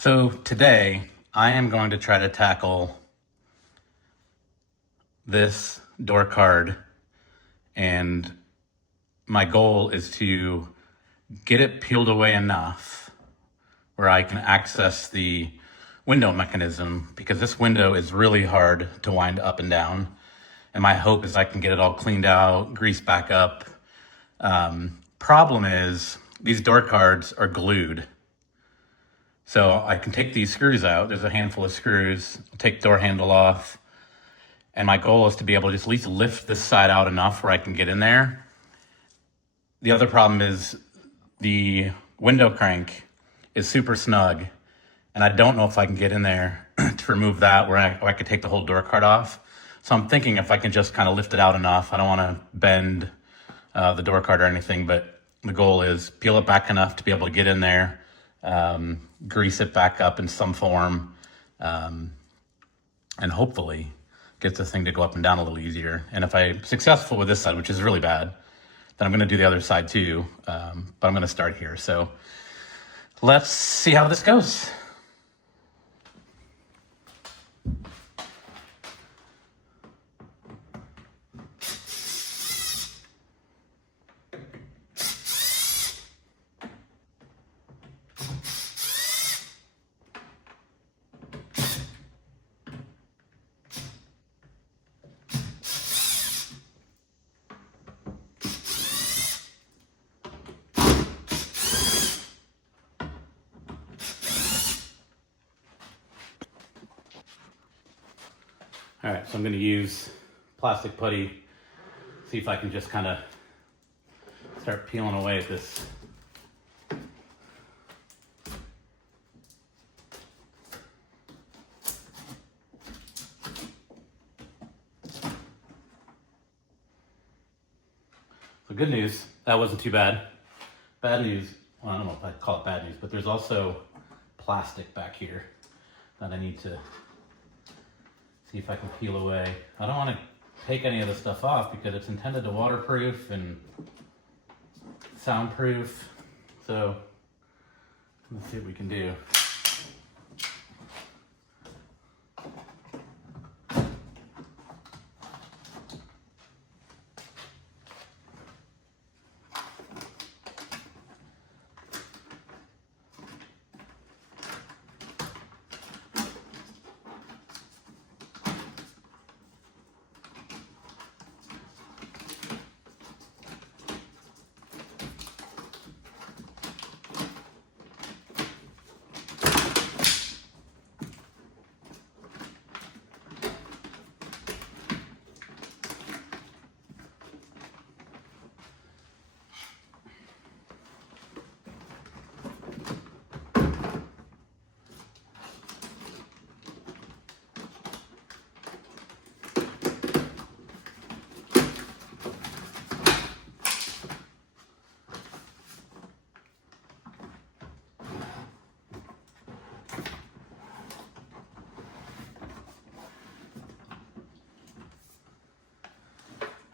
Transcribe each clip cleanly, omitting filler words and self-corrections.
So today I am going to try to tackle this door card, and my goal is to get it peeled away enough where I can access the window mechanism, because this window is really hard to wind up and down. And my hope is I can get it all cleaned out, greased back up. Problem is, these door cards are glued. So I can take these screws out. There's a handful of screws, take the door handle off. And my goal is to be able to just at least lift this side out enough where I can get in there. The other problem is the window crank is super snug, and I don't know if I can get in there to remove that where I could take the whole door card off. So I'm thinking if I can just kind of lift it out enough. I don't want to bend the door card or anything, but the goal is peel it back enough to be able to get in there, grease it back up in some form, and hopefully get the thing to go up and down a little easier. And if I'm successful with this side, which is really bad, then I'm going to do the other side too. But I'm going to start here. So let's see how this goes. All right, so I'm going to use plastic putty, see if I can just kind of start peeling away at this. So good news, that wasn't too bad. Bad news, well, I don't know if I'd call it bad news, but there's also plastic back here that I need to see if I can peel away. I don't want to take any of the stuff off because it's intended to waterproof and soundproof. So let's see what we can do.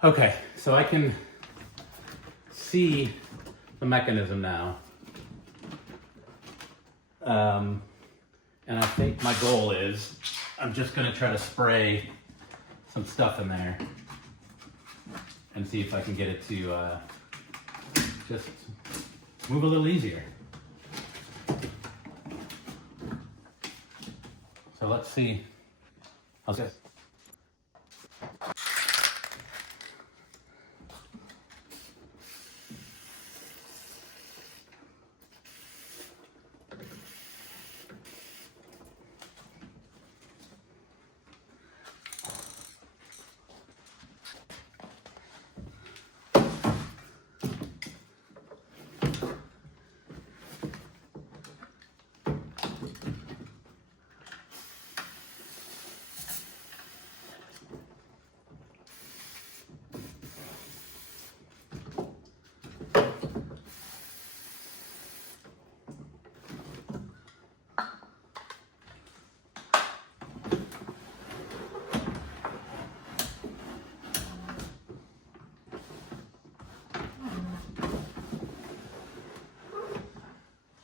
Okay, so I can see the mechanism now. And I think my goal is, I'm just gonna try to spray some stuff in there and see if I can get it to just move a little easier. So let's see. How's this?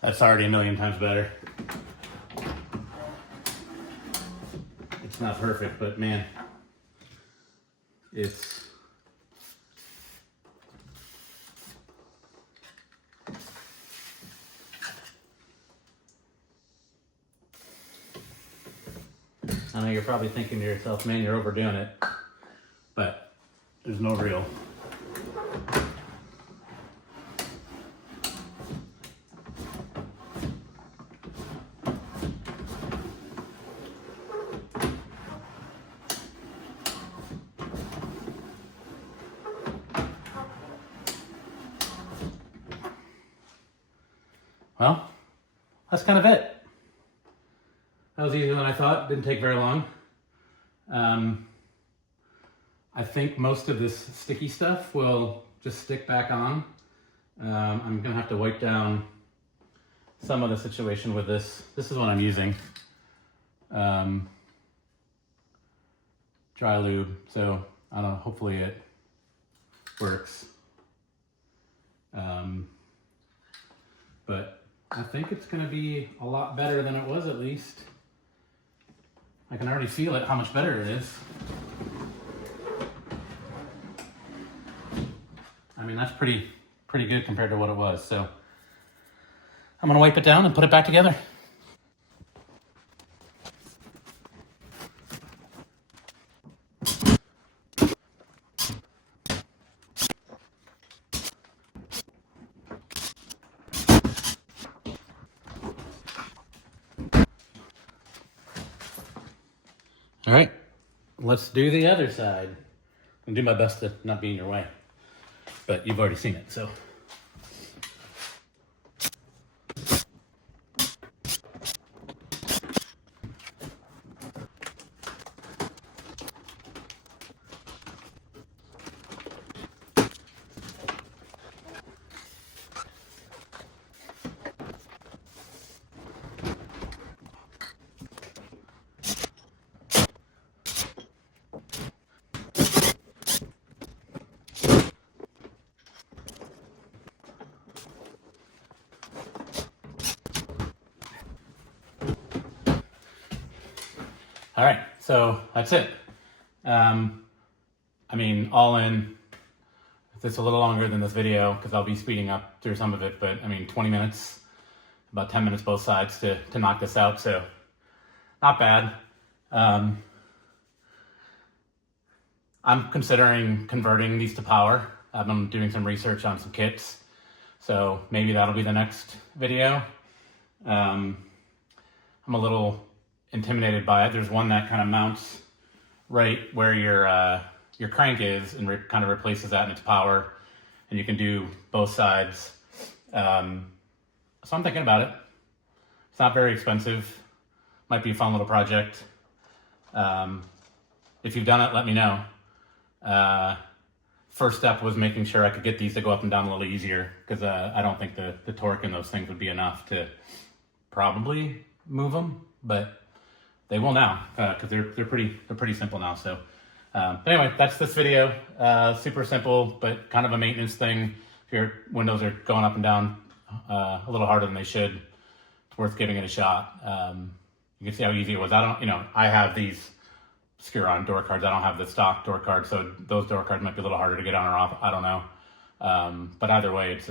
That's already a million times better. It's not perfect, but man, it's... I know you're probably thinking to yourself, man, you're overdoing it, but there's no real. Well, that's kind of it. That was easier than I thought. Didn't take very long. I think most of this sticky stuff will just stick back on. I'm gonna have to wipe down some of the situation with this. This is what I'm using. Dry lube, so I don't know, hopefully it works. But I think it's gonna be a lot better than it was, at least. I can already feel it, how much better it is. I mean, that's pretty good compared to what it was. So I'm gonna wipe it down and put it back together. All right, let's do the other side. I'll do my best to not be in your way, but you've already seen it, so. All right, so that's it. I mean, all in, it's a little longer than this video because I'll be speeding up through some of it, but I mean, 20 minutes, about 10 minutes both sides to knock this out, so not bad. I'm considering converting these to power. I've been doing some research on some kits, so maybe that'll be the next video. I'm a little intimidated by it. There's one that kind of mounts right where your crank is and kind of replaces that in its power, and you can do both sides. So I'm thinking about it. It's not very expensive. Might be a fun little project. If you've done it, let me know. First step was making sure I could get these to go up and down a little easier, because I don't think the torque in those things would be enough to probably move them, but they will now, because they're pretty simple now. So but anyway, that's this video. Super simple, but kind of a maintenance thing. If your windows are going up and down a little harder than they should, it's worth giving it a shot. You can see how easy it was. I have these screw-on door cards. I don't have the stock door cards, so those door cards might be a little harder to get on or off. I don't know. But either way, it's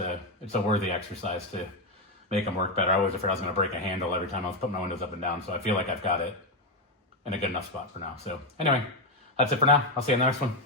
a worthy exercise to make them work better. I was afraid I was going to break a handle every time I was putting my windows up and down, so I feel like I've got it in a good enough spot for now. So anyway, that's it for now. I'll see you in the next one.